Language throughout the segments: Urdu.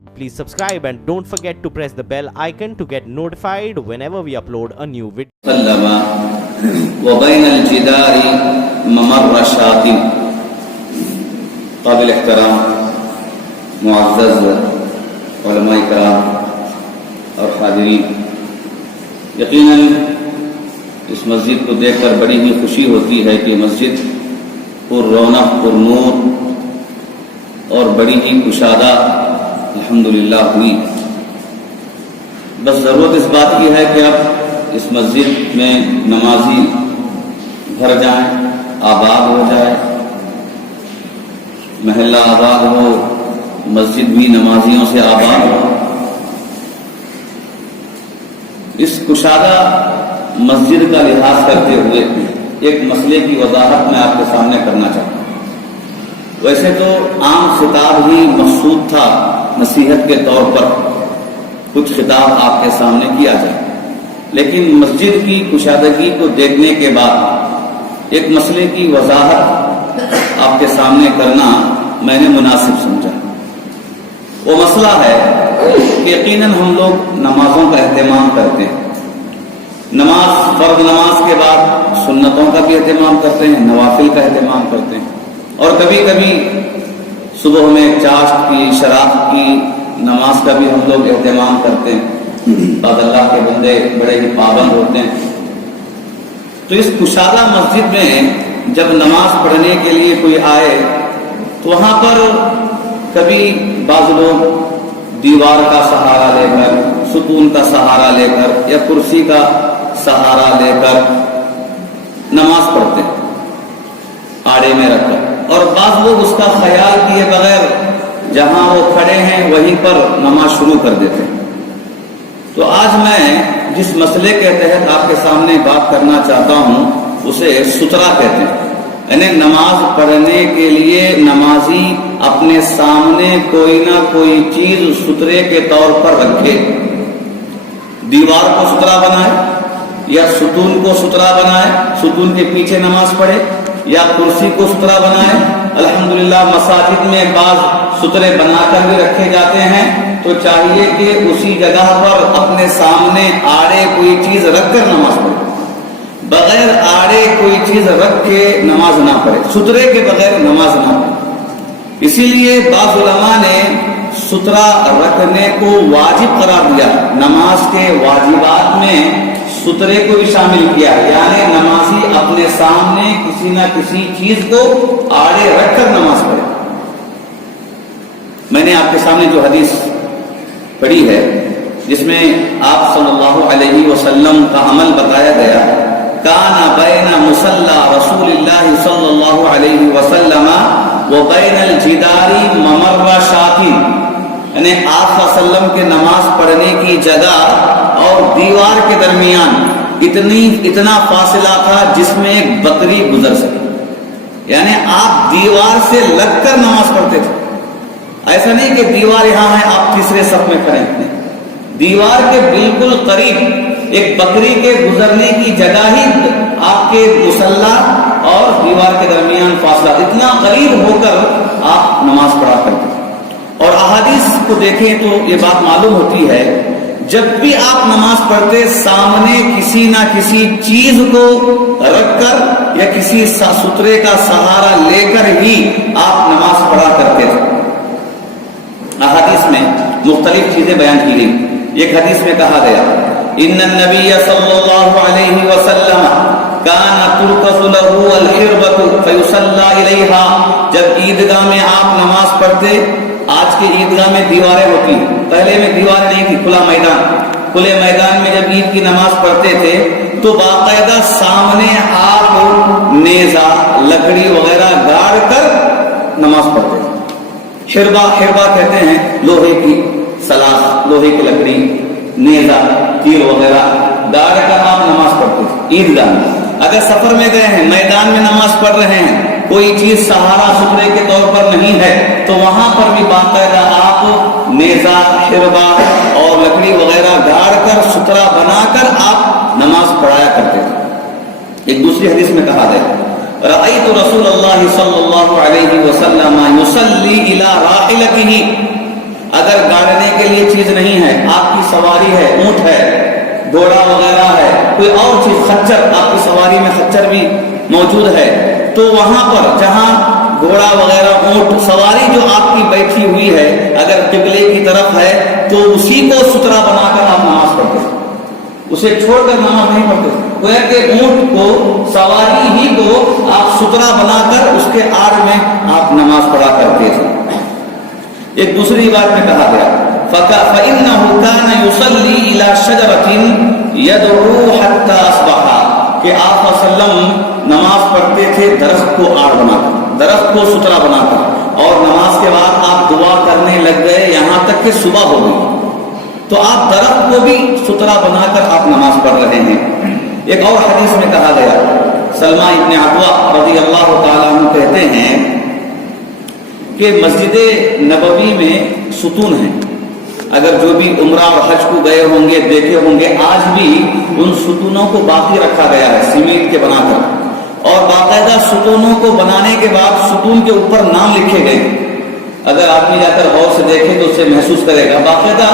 Please subscribe and don't forget to press the bell icon to get notified whenever we upload a new video. وبين الجدار ممر شاة. قابل احترام معزز علماء کرام اور حاضرین، یقیناً اس مسجد کو دیکھ کر بڑی ہی خوشی ہوتی ہے کہ مسجد پر رونق پر نور اور بڑی ہی کشادہ الحمدللہ ہوئی. بس ضرورت اس بات کی ہے کہ اب اس مسجد میں نمازی بھر جائیں، آباد ہو جائے، محلہ آباد ہو، مسجد بھی نمازیوں سے آباد ہو. اس کشادہ مسجد کا لحاظ کرتے ہوئے ایک مسئلے کی وضاحت میں آپ کے سامنے کرنا چاہتا ہوں. ویسے تو عام خطاب ہی مقصود تھا نصیحت کے طور پر کچھ خطاب آپ کے سامنے کیا جائے، لیکن مسجد کی کشادگی کو دیکھنے کے بعد ایک مسئلے کی وضاحت آپ کے سامنے کرنا میں نے مناسب سمجھا. وہ مسئلہ ہے کہ یقیناً ہم لوگ نمازوں کا اہتمام کرتے ہیں. نماز، فرض نماز کے بعد سنتوں کا بھی اہتمام کرتے ہیں، نوافل کا اہتمام کرتے ہیں، اور کبھی کبھی صبح میں چاشت کی، شراب کی نماز کا بھی ہم لوگ اہتمام کرتے ہیں. بعد اللہ کے بندے بڑے ہی پابند ہوتے ہیں. تو اس کشادہ مسجد میں جب نماز پڑھنے کے لیے کوئی آئے تو وہاں پر کبھی بعض لوگ دیوار کا سہارا لے کر، ستون کا سہارا لے کر یا کرسی کا سہارا لے کر نماز پڑھتے ہیں آڑے میں رکھ کر، اور بعض لوگ اس کا خیال کیے بغیر جہاں وہ کھڑے ہیں وہیں پر نماز شروع کر دیتے ہیں. تو آج میں جس مسئلے کے تحت آپ کے سامنے بات کرنا چاہتا ہوں اسے سترا کہتے ہیں. یعنی نماز پڑھنے کے لیے نمازی اپنے سامنے کوئی نہ کوئی چیز سترے کے طور پر رکھے. دیوار کو سترا بنائے یا ستون کو سترا بنائے، ستون کے پیچھے نماز پڑھے، یا کرسی کو سترا بنائے. الحمدللہ مساجد میں بعض سترے بنا کر بھی رکھے جاتے ہیں. تو چاہیے کہ اسی جگہ پر اپنے سامنے آڑے کوئی چیز رکھ کر نماز پڑھے. بغیر آڑے کوئی چیز رکھ کے نماز نہ پڑھے، سترے کے بغیر نماز نہ پڑھے. اسی لیے بعض علماء نے سترا رکھنے کو واجب قرار دیا. نماز کے واجبات میں سترے کو بھی شامل کیا، یعنی نمازی اپنے سامنے کسی نہ کسی چیز کو آڑے رکھ کر نماز پڑھے. میں نے آپ کے سامنے جو حدیث پڑھی ہے جس میں آپ صلی اللہ علیہ وسلم کا عمل بتایا گیا، کان بین مصلی رسول اللہ صلی اللہ علیہ وسلم وبین الجدار ممر شاة، یعنی آپ صلی اللہ علیہ وسلم کے نماز پڑھنے کی جگہ اور دیوار کے درمیان اتنا فاصلہ تھا جس میں ایک بکری گزر سکے. یعنی آپ دیوار سے لگ کر نماز پڑھتے تھے. ایسا نہیں کہ دیوار یہاں ہے آپ تیسرے صف میں کھڑے ہیں، دیوار کے بالکل قریب ایک بکری کے گزرنے کی جگہ ہی آپ کے مصلی اور دیوار کے درمیان فاصلہ، اتنا قریب ہو کر آپ نماز پڑھا کرتے تھے. اور احادیث کو دیکھیں تو یہ بات معلوم ہوتی ہے جب بھی آپ نماز پڑھتے سامنے کسی نہ کسی چیز کو رکھ کر یا کسی سترے کا سہارا لے کر ہی آپ نماز پڑھا کرتے تھے. احادیث میں مختلف چیزیں بیان کی گئی. ایک حدیث میں کہا گیا، ان النبی صلی اللہ علیہ وسلم کان ترکض له الحربۃ فیصلی الیہا. جب عیدگاہ میں آپ نماز پڑھتے، آج کے عیدگاہ میں دیواریں ہوتی ہیں، پہلے میں دیواریں نہیں تھی، کھلا میدان، کھلے میدان میں جب عید کی نماز پڑھتے تھے تو باقاعدہ سامنے آپ نیزہ، لکڑی وغیرہ گاڑ کر نماز پڑھتے تھے. حربہ کہتے ہیں لوہے کی سلاخ، لوہے کی لکڑی، نیزہ، تیر وغیرہ گاڑ کر آپ نماز پڑھتے تھے. عیدگاہ میں اگر سفر میں گئے ہیں، میدان میں نماز پڑھ رہے ہیں، کوئی چیز سہارا سترے کے طور پر نہیں ہے تو وہاں پر بھی باقاعدہ آپ نیزہ، حربہ اور لکڑی وغیرہ گاڑ کر سترا بنا کر آپ نماز پڑھایا کرتے تھے. ایک دوسری حدیث میں کہا گیا، رأیت رسول اللہ صلی اللہ علیہ وسلم یصلی الی راحلتہ، اگر گاڑی کے لیے چیز نہیں ہے، آپ کی سواری ہے، اونٹ ہے، گھوڑا وغیرہ ہے، کوئی اور چیز، خچر، آپ کی سواری میں خچر بھی موجود ہے، تو وہاں پر جہاں گھوڑا وغیرہ، اونٹ، سواری جو آپ کی بیٹھی ہوئی ہے، اگر قبلے کی طرف ہے تو اسی کو سترا بنا کر آپ نماز پڑھتے ہیں، اسے چھوڑ کر نماز نہیں پڑھتے. گویا کہ اونٹ کو، سواری ہی کو آپ سترا بنا کر اس کے آڑ میں آپ نماز پڑھا کرتے تھے. ایک دوسری بات میں کہا گیا فَإِنَّهُ كَانَ يُصَلِّي إِلَى شَجَرَةٍ يَدْعُو حَتَّى أَصْبَحَ، کہ آپ صلی اللہ علیہ وسلم نماز پڑھتے تھے درخت کو آڑ بنا کر، درخت کو سترا بنا کر، اور نماز کے بعد آپ دعا کرنے لگ گئے یہاں تک کہ صبح ہو گئی، تو آپ درخت کو بھی سترا بنا کر آپ نماز پڑھ رہے ہیں. ایک اور حدیث میں کہا گیا، سلمہ ابن عقوہ رضی اللہ تعالیٰ عنہ کہتے ہیں کہ مسجد نبوی میں ستون ہیں. اگر جو بھی عمرہ اور حج کو گئے ہوں گے، دیکھے ہوں گے، آج بھی ان ستونوں کو باقی رکھا گیا ہے سیمنٹ کے بنا کر، اور باقاعدہ ستونوں کو بنانے کے بعد ستون کے اوپر نام لکھے گئے. اگر آدمی جا کر غور سے دیکھے تو اسے محسوس کرے گا باقاعدہ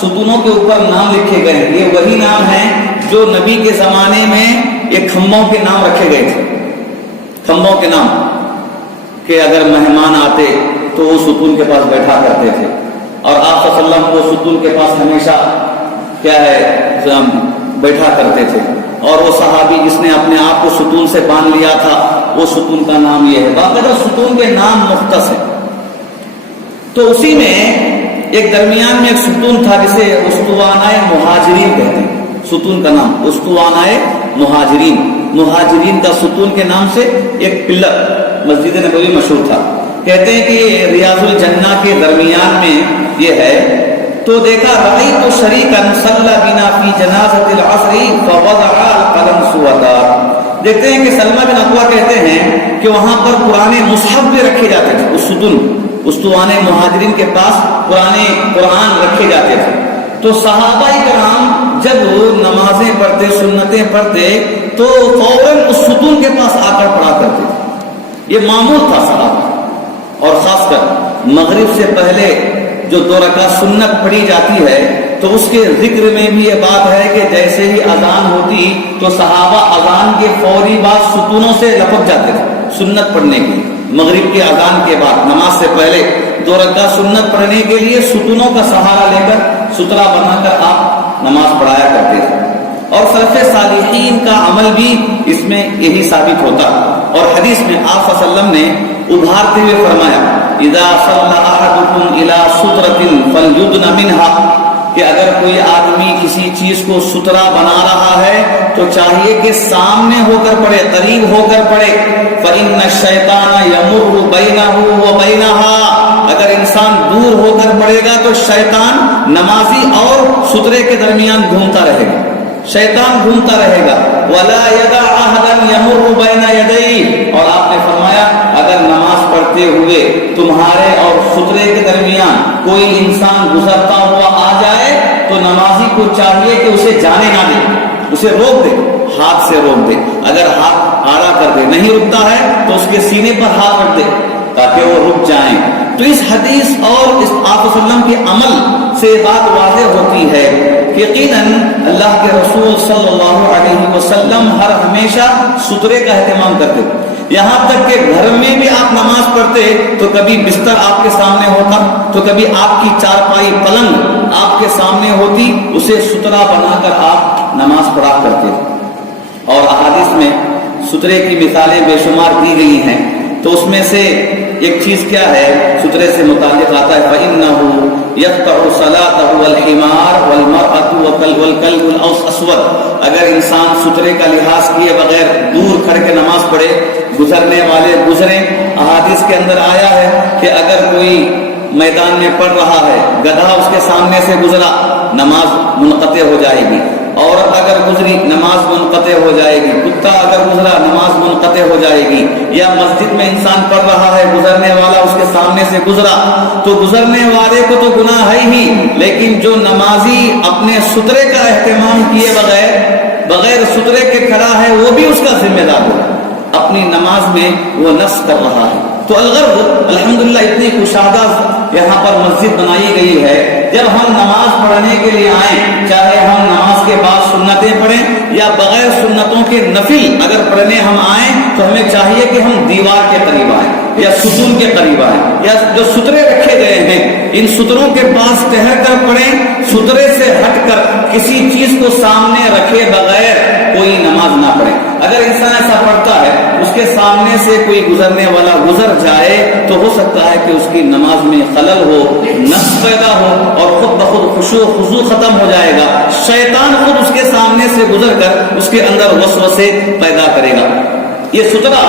ستونوں کے اوپر نام لکھے گئے ہیں. یہ وہی نام ہیں جو نبی کے زمانے میں ایک کھمبوں کے نام رکھے گئے تھے، کھمبوں کے نام، کہ اگر مہمان آتے تو وہ ستون کے پاس بیٹھا کرتے تھے، اور آپ صلی اللہ علیہ وسلم کو ستون کے پاس ہمیشہ کیا ہے بیٹھا کرتے تھے. اور وہ صحابی جس نے اپنے آپ کو ستون سے باندھ لیا تھا، وہ ستون کا نام یہ ہے. باقاعدہ ستون کے نام مختص ہے. تو اسی میں ایک درمیان میں ایک ستون تھا جسے اسطوانہ مہاجرین کہتے ہیں. ستون کا نام اسطوانہ مہاجرین، مہاجرین کا ستون کے نام سے ایک پلر مسجد نبوی مشہور تھا. کہتے ہیں کہ یہ ریاض الجنہ کے درمیان میں یہ ہے. تو دیکھا رأیت شریکا صلی بنا فی جنازۃ العصر فوضع القلم سودا. دیکھتے ہیں کہ سلمہ بن عقوہ کہتے ہیں کہ وہاں پر پرانے مصحف بھی رکھے جاتے تھے. اس ستون اسطوانہ مہاجرین کے پاس پرانے قرآن رکھے جاتے تھے. تو صحابہ کرام جب نمازیں پڑھتے، سنتیں پڑھتے، تو فوراً اس ستون کے پاس آ کر پڑھا کرتے تھے. یہ معمول تھا صحابہ. اور خاص کر مغرب سے پہلے جو 2 رکعت سنت پڑھی جاتی ہے، تو اس کے ذکر میں بھی یہ بات ہے کہ جیسے ہی اذان ہوتی تو صحابہ اذان کے فوری بعد ستونوں سے لپک جاتے تھے سنت پڑھنے کی. مغرب کے اذان کے بعد نماز سے پہلے 2 رکعت سنت پڑھنے کے لیے ستونوں کا سہارا لے کر سترا بنا کر آپ نماز پڑھایا کرتے تھے. اور سلف صالحین کا عمل بھی اس میں یہی ثابت ہوتا. اور حدیث میں آپ صلی اللہ علیہ وسلم نے ابھارتے ہوئے فرمایا اذا صلى احدكم الى سترة فليدن منها، کہ اگر کوئی آدمی کسی چیز کو سترا بنا رہا ہے تو چاہیے کہ سامنے ہو کر پڑھے، قریب ہو کر پڑھے. فإن الشيطان يمر بينه وبينها، اگر انسان دور ہو کر پڑھے گا تو شیطان نمازی اور سترے کے درمیان گھومتا رہے گا، شیطان گھومتا رہے گا. ولا يدع احدا يمر بين يديه، اور آپ نے فرمایا اگر نماز پڑھتے ہوئے تمہارے اور سترے کے درمیان کوئی انسان گزرتا ہوا آ جائے تو نمازی کو چاہیے کہ اسے جانے نہ دے، اسے روک دے، ہاتھ سے روک دے. اگر ہاتھ آڑا کر دے، نہیں رکتا ہے تو اس کے سینے پر ہاتھ رکھ دے تاکہ وہ رک جائیں. تو اس حدیث اور اس آپ صلی اللہ علیہ وسلم کے عمل سے بات واضح ہوتی ہے کہ یقیناً اللہ کے رسول صلی اللہ علیہ وسلم ہر ہمیشہ سترے کا اہتمام کرتے. یہاں تک کہ گھر میں بھی آپ نماز پڑھتے تو کبھی بستر آپ کے سامنے ہوتا، تو کبھی آپ کی چارپائی پلنگ آپ کے سامنے ہوتی، اسے سترا بنا کر آپ نماز پڑھا کرتے. اور احادیث میں سترے کی مثالیں بے شمار دی گئی ہیں. تو اس میں سے ایک چیز کیا ہے سترے سے متعلق آتا ہے فَإِنَّهُ يَقْطَعُ صَلَاتَهُ وَالْحِمَارُ وَالْمَرْأَةُ وَالْكَلْبُ الْأَسْوَدُ. اگر انسان سترے کا لحاظ کیے بغیر دور کھڑ کے نماز پڑھے، گزرنے والے گزریں. احادیث کے اندر آیا ہے کہ اگر کوئی میدان میں پڑھ رہا ہے، گدھا اس کے سامنے سے گزرا، نماز منقطع ہو جائے گی. عورت اگر گزری، نماز منقطع ہو جائے گی. کتا اگر گزرا، نماز منقطع ہو جائے گی. یا مسجد میں انسان پڑھ رہا ہے، گزرنے والا اس کے سامنے سے گزرا، تو گزرنے والے کو تو گناہ ہے ہی، لیکن جو نمازی اپنے سترے کا اہتمام کیے بغیر سترے کے کھڑا ہے، وہ بھی اس کا ذمہ دار ہے. اپنی نماز میں وہ نقص کر رہا ہے. تو الغرض الحمدللہ اتنی کشادہ یہاں پر مسجد بنائی گئی ہے. جب ہم پڑھنے کے لیے آئیں، چاہے ہم نماز کے بعد سنتیں پڑھیں یا بغیر سنتوں کے نفل اگر پڑھنے ہم آئیں تو ہمیں چاہیے کہ ہم دیوار کے قریب آئیں یا ستون کے قریب آئیں، یا جو سترے رکھے گئے ہیں ان ستروں کے پاس ٹہر کر پڑھیں، سترے سے ہٹ کر کسی چیز کو سامنے رکھے بغیر کوئی نماز نہ پڑھے۔ اگر انسان ایسا پڑھتا ہے اس کے سامنے سے کوئی گزرنے والا گزر جائے تو ہو سکتا ہے کہ اس کی نماز میں خلل ہو، نقص پیدا ہو اور خود بخود خشوع و خضوع ختم ہو جائے گا، شیطان خود اس کے سامنے سے گزر کر اس کے اندر وسوسے پیدا کرے گا۔ یہ سترہ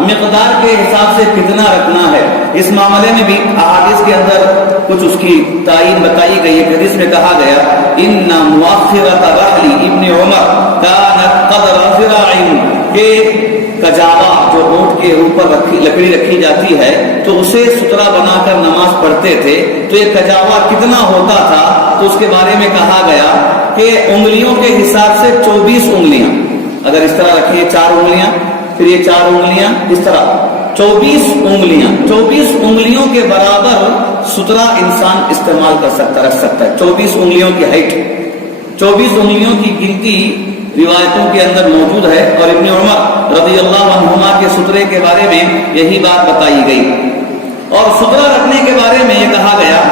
مقدار کے حساب سے کتنا رکھنا ہے، اس معاملے میں بھی احادیث کے اندر کچھ اس کی تعین بتائی گئی ہے۔ حدیث میں کہا گیا ان مؤخرۃ رحل ابن عمر كانت قدر ذراع، کہ کجاوا جو اونٹ کے اوپر لکڑی رکھی جاتی ہے تو اسے سترہ بنا کر نماز پڑھتے تھے، تو یہ کجاوا کتنا ہوتا تھا تو اس کے بارے میں کہا گیا کہ انگلیوں کے حساب سے 24 انگلیاں، اگر اس طرح رکھیے 4 انگلیاں، پھر یہ 4 انگلیاں اس طرح 24 انگلیاں، 24 انگلیوں کے برابر سترہ انسان استعمال کر سکتا، رکھ سکتا ہے۔ 24 انگلیوں کی ہائٹ، 24 انگلیوں کی گنتی روایتوں کے اندر موجود ہے، اور ابن عمر رضی اللہ عنہما کے سترے کے بارے میں یہی بات بتائی گئی۔ اور سترہ رکھنے کے بارے میں یہ کہا گیا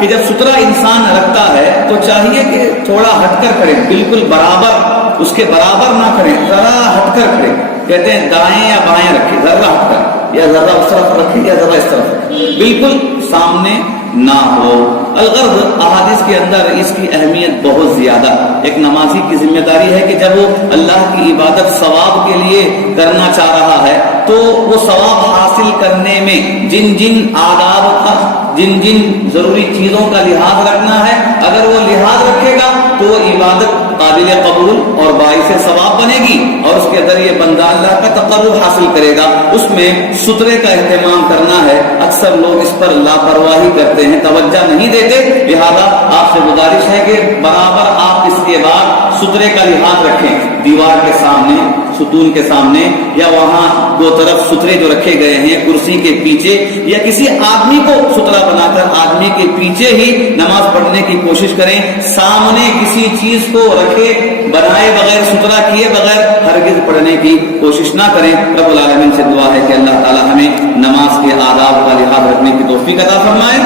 کہ جب سترہ انسان رکھتا ہے تو چاہیے کہ تھوڑا ہٹ کر کرے، بالکل برابر اس کے برابر نہ کریں، ذرا ہٹ کر کرے، کہتے ہیں دائیں یا بائیں رکھے، ذرا ہٹ کر، یا ذرا اس طرف رکھے یا ذرا اس طرف رکھے، بالکل سامنے نہ ہو۔ الغرض احادیث کے اندر اس کی اہمیت بہت زیادہ، ایک نمازی کی ذمہ داری ہے کہ جب وہ اللہ کی عبادت ثواب کے لیے کرنا چاہ رہا ہے تو وہ ثواب حاصل کرنے میں جن جن آداب کا، جن جن ضروری چیزوں کا لحاظ رکھنا ہے، اگر وہ لحاظ رکھے گا تو وہ عبادت قابل قبول اور باعث ثواب بنے گی، اور اس کے ذریعے بندہ اللہ کا تقرب حاصل کرے گا۔ اس میں سترے کا اہتمام کرنا ہے، اکثر لوگ اس پر لاپرواہی کرتے ہیں، توجہ نہیں دیتے، لہذا آپ سے گزارش ہے کہ برابر آپ اس کے بعد سترے کا لحاظ رکھیں، دیوار کے سامنے، ستون کے سامنے، یا وہاں دو طرف سترے جو رکھے گئے ہیں کرسی کے پیچھے، یا کسی آدمی کو سترہ بنا کر آدمی کے پیچھے ہی نماز پڑھنے کی کوشش کریں، سامنے کسی چیز کو رکھے بنائے بغیر، سترہ کیے بغیر ہرگز پڑھنے کی کوشش نہ کریں۔ رب العالمین سے دعا ہے کہ اللہ تعالی ہمیں نماز کے آداب کا لحاظ رکھنے کی توفیق عطا فرمائے۔